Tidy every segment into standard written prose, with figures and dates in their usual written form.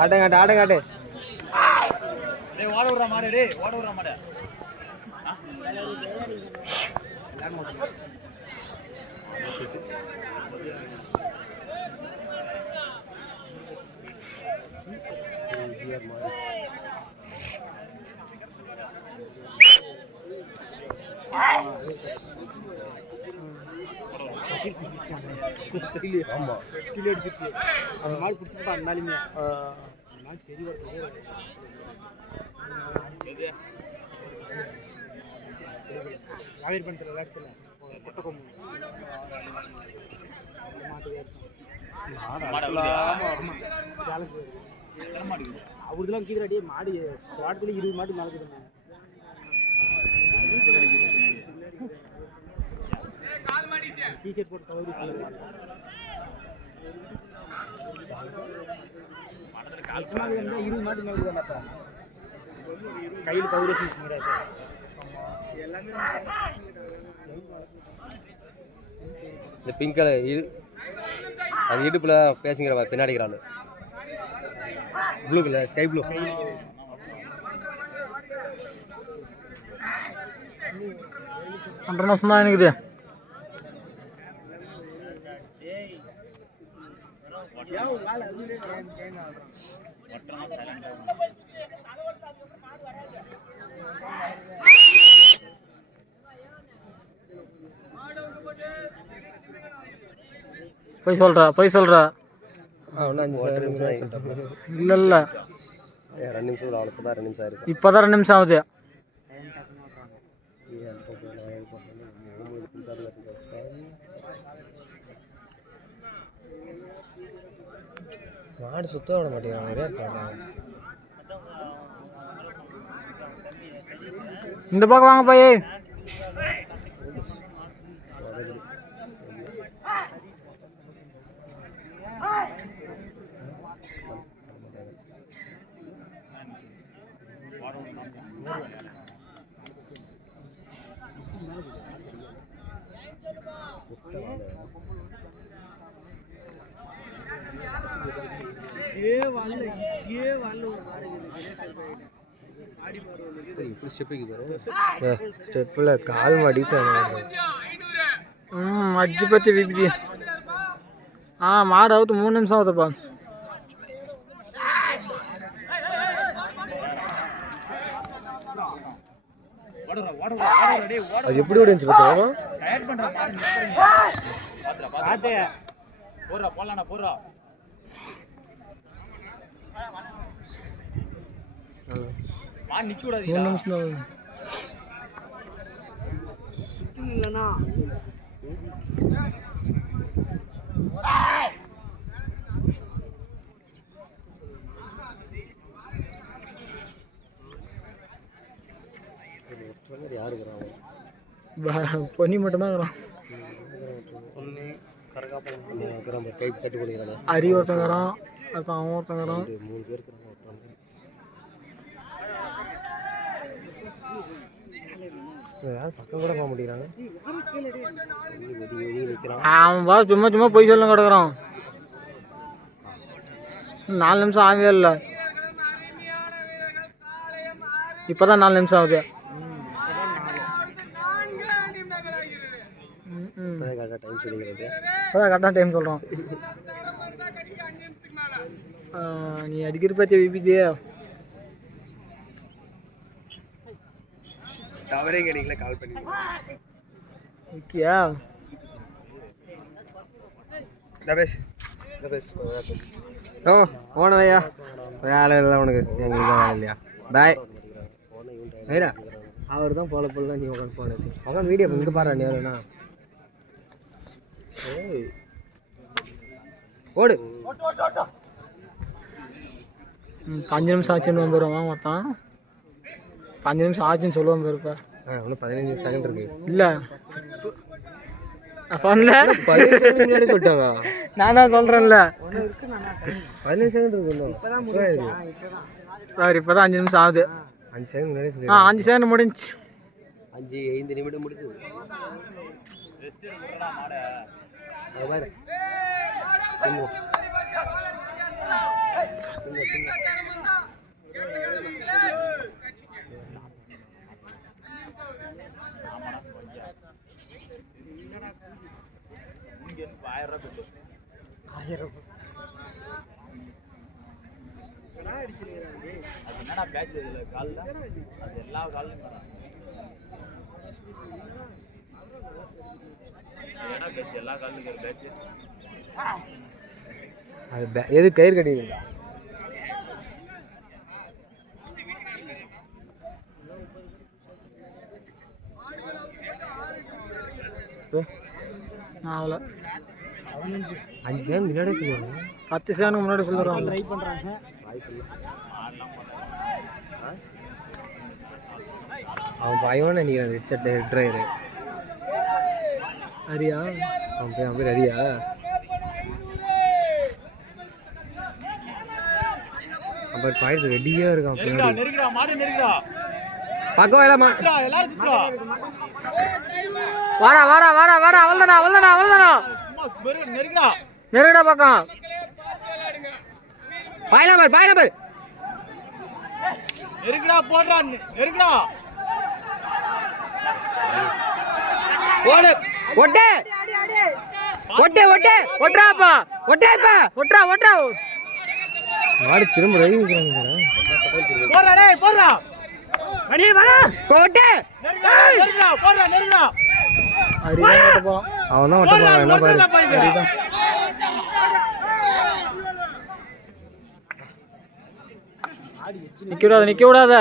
ஆட்டங்காட்டு ஆட்டங்காட்டு ஓட விடுற மாடு டேய் ஓட விடுற மாடு ஆமா கிளி அடிச்சிருச்சு அந்த மாடு பிடிச்சிட்டு அந்தாலுமே மாடு தெரிய காவேரி பணத்தில் விளையாடுச்சுல கொட்டை அவருக்குலாம் கீழே மாடு வாரத்துல 20 மாடு மேலே டிஷர்ட் போட்டு கவரி நிச்சயமாக 20 மாடு மேலே கையில் கவரி இந்த பிங்க் கலர் இது அது இடுப்புல பேசுங்கிற பின்னாடிக்கிறாள் ப்ளூ கலர் ஸ்கை ப்ளூ 1.5 நிமிஷம் தான் எனக்குது போய் சொல்றா இல்ல இல்ல 2 நிமிஷம் அவ்வளோ தான் 2 நிமிஷம் ஆயிருக்கு இப்போதான் 2 நிமிஷம் ஆகுது மாடு சுத்த விட மாட்டேங்கிறாங்க இந்த பக்கம் வாங்க போய் ஸ்டெப்பில் கால் மாடிச்சு அஜ்ஜு பற்றி விபதி மாடு ஆகுது 3 நிமிஷம் ஆகுதுப்பா அது எப்படி ஓடிச்சு பார்த்தா பொன்னி மட்டும்தான் கை கட்டு கொடுக்குறாங்க அரி ஒருத்தங்கிறான் அவன் ஒருத்தங்கிறான் 3 பேருக்கு யாரும் பக்கம் கூட போக முடியறாங்க அவன் பா சும்மா போய் சொல்ல கிடக்குறான் 4 நிமிஷம் ஆகவே இல்லை இப்போதான் 4 நிமிஷம் ஆகுது கரெக்டாக டைம் சொல்கிறோம் நீ அடிக்கிற பற்றி விபிஜி டவரே கேட்டீங்களா கால் பண்ணி ஓகேயா போனவையா வேலை இல்லை உனக்கு எங்களுக்கு வேலை இல்லையா பாய் ஐடா அவர் தான் போல போல நீ உட்காந்து போனது உட்காந்து வீடியோ இங்கே பாரு நீ எவ்வளோண்ணா ஓடு 5 நிமிஷம் ஆச்சுன்னு வருவான் ஒருத்தான் 5 நிமிஷம் ஆச்சுன்னு சொல்லுவான் பாருப்பா இன்னும் 15 செகண்ட் இருக்கு இல்லை நான் சொன்னேன் 15 செகண்ட் முன்னாடி சொல்லிட்டாங்க நான் தான் சொல்கிறேன்ல 15 செகண்ட் இருக்கு சார் இப்போ தான் 5 நிமிஷம் ஆகுது 5 செகண்ட் முன்னாடி 5 செகண்ட் முடிஞ்சு 5 நிமிடம் முடிஞ்சு என்னடா பேட்ச் காலில் அது எல்லா காலிலும் பேட்ச் எல்லா காலிலும் ஒரு பேட்ச் அது எது கயிறு கட்டிங்களா? அவ்வளோ 5 செகண்ட் முன்னாடியே சொல்லுவாங்க. 10 செகண்ட் முன்னாடி சொல்லுறாங்க. ட்ரை பண்ணுறாங்க. அவன் பயவான நினைக்கிறான் ஹெட்செட் ஹெட் ட்ரைவரு. ஹரியா? அவன் பேர் ஹரியா? அப்புறம் பாயிட்டு ரெடியாக இருக்கான். பக்கம் வாடா வாடா வாடா வாடா அவ்வளோதானா அவ்வளோதானா அவ்வளோதானா நெருங்கடா பக்கம் பாய் நம்பர் நெருங்கடா போடுறான் நெருங்கடா ஓடு ஒட்டே ஒட்றாப்பா ஒட்றா மாடி திரும்ப ரவி நிற்கிறாங்க. போடுறா டேய் போடுறா மணி வாடா கோட்டே நெருங்கடா போடுறா நெருங்கடா ஹரியா ஓட்ட போறான். அவன் தான் ஓட்ட போறான். என்ன பாரு ஹரிதான். நிக்க விடாத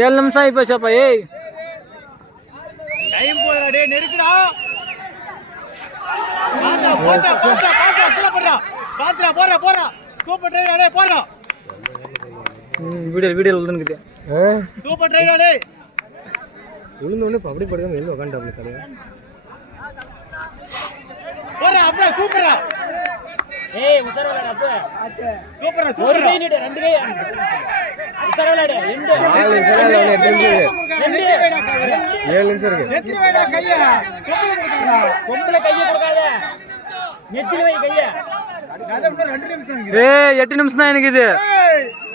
ஏழு நிமிஷம் ஆயிப்போச்சாப்பா. ஏய் டைம் போடுறா டேய் நெருங்கடா போடுறா சூப்பர் ட்ரைவ் டேய் போடுறா வீடியோ விழுந்துக்குது. சூப்பர் ட்ரைவ் டேய் விழுந்தோடனே அப்படி படுக்காம வெளில உட்காந்துட்டாப்ல தலையா. போடுறா அப்படியே சூப்பரா ஏய் முசரவலடா அப்ப சூப்பரா ஒரு கை நீட்டு ரெண்டு கை முசரவலடா எண்டு 4 நிமிஷம் இருக்கு. நெத்தி வைடா கைய பொம்பள கைய கொடுக்காத நெத்தில வை கைய அத கூட 2 நிமிஷம் இருக்கு. ஏய் 8 நிமிஷம் தான் எனக்கு இது.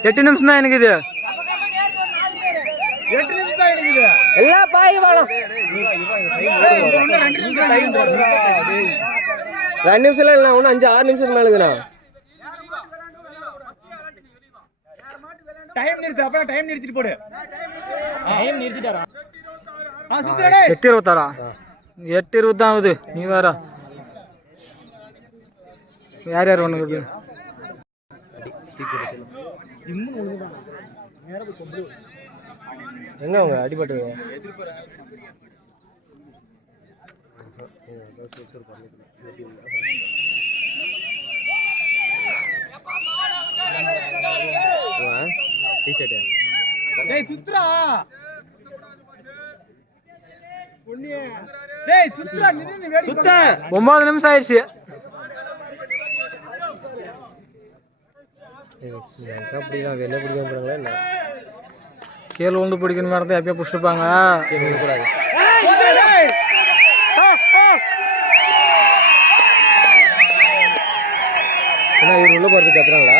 8 நிமிஷம் தான் எனக்கு இது. 8 நிமிஷம் இருக்குது. எல்லா பாய் வாழும். 2 நிமிஷம் டைம் போடுறா டேய் 2 நிமிஷம் இல்ல இன்னும் 5-6 நிமிஷத்துக்கு மேல இருக்குண்ணா. டைம் நிறுத்து அப்ப டைம் நிறுத்திட்டு போடு. டைம் நிறுத்திட்டாரா சுத்துறா டேய் 8:26 8:20 தான் ஆகுது. நீ வேற யார் ஒண்ணுக்கு எங்க அவங்க அடிபட்டு டிஷர்ட் டேய் சுத்துறா பொண்ணியே டேய் சுத்துறா நின்னு வேடி சுத்த 9 நிமிஷம் ஆயிடுச்சு. அப்படிலாம் வெளில பிடிக்காம போறாங்களா என்ன? கீழே உண்டு பிடிக்கணும் மாதிரி எப்பயா பிடிச்சிருப்பாங்க. கூடாது. ஏன்னா இவர் உள்ள போறது கத்துறாங்களா?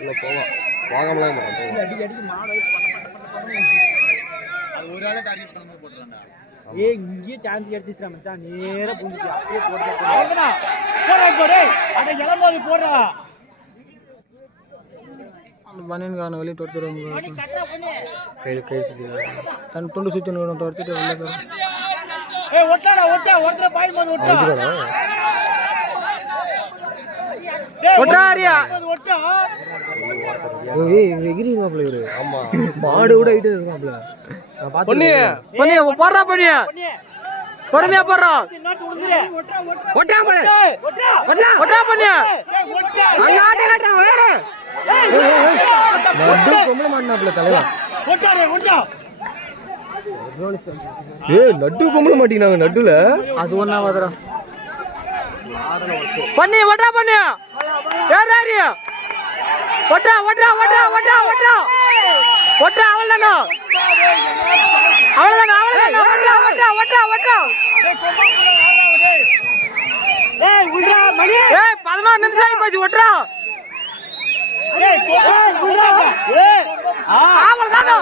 உள்ள போவான் வாங்காமலாம் மாட்டான். அது ஒரு ஆளை டார்கெட் பண்ணாம போடுறான்டா. ஏய் இங்கே சான்ஸ் கிடைச்சிட்டா மச்சான் நேரா புடிச்சு அப்படியே போடுடா அவ்வளவுதான் போடா போடா அட இளம்போது போடா பனியன்கான வெளியே தொடுத்துருவாங்க. கையில் சுற்றி தன் துண்டு சுற்றி தொடுத்துட்டு வெளில போயிடும். ஏய் ஒட்டடா ஒட்டா ஒருத்தர பாய் போது ஒட்டா ஒட்டாரியா ஒட்டா ஏய் எகிரி மாப்ள இவரு. ஆமா மாடு கூட ஐட்டு மாப்ள. நான் பாத்து பொண்ணு பொண்ணு போறா பொண்ணு பொறுமையா போறா ஒட்டா ஒட்டா ஒட்டா போடு ஒட்டா ஒட்டா ஒட்டா பொண்ணு ஏய் ஒட்டா அங்க ஆட்ட காட்ட வேற நடு கொம்பல மாட்டனாப்ல தலைவா. ஒட்டா டேய் ஒட்டா ஏய் நடு கொம்பல மாட்டீங்கறாங்க நடுல. அது ஒண்ணா வாதரா பண்ணி ஒட்டா பண்ணு ஏறாரி ஒட்டா ஒட்டா ஒட்டா ஒட்டா ஒட்டா ஒட்டா அவ்வளோதானோ அவ்வளோதானோ ஒட்டா ஒட்டா ஒட்டா ஒட்டா ஏய் உள்ரா மணி ஏய் 16 நிமிஷம் ஆகி போச்சு ஒட்டா ஏய் உள்ரா ஏய் அவ்வளோதானோ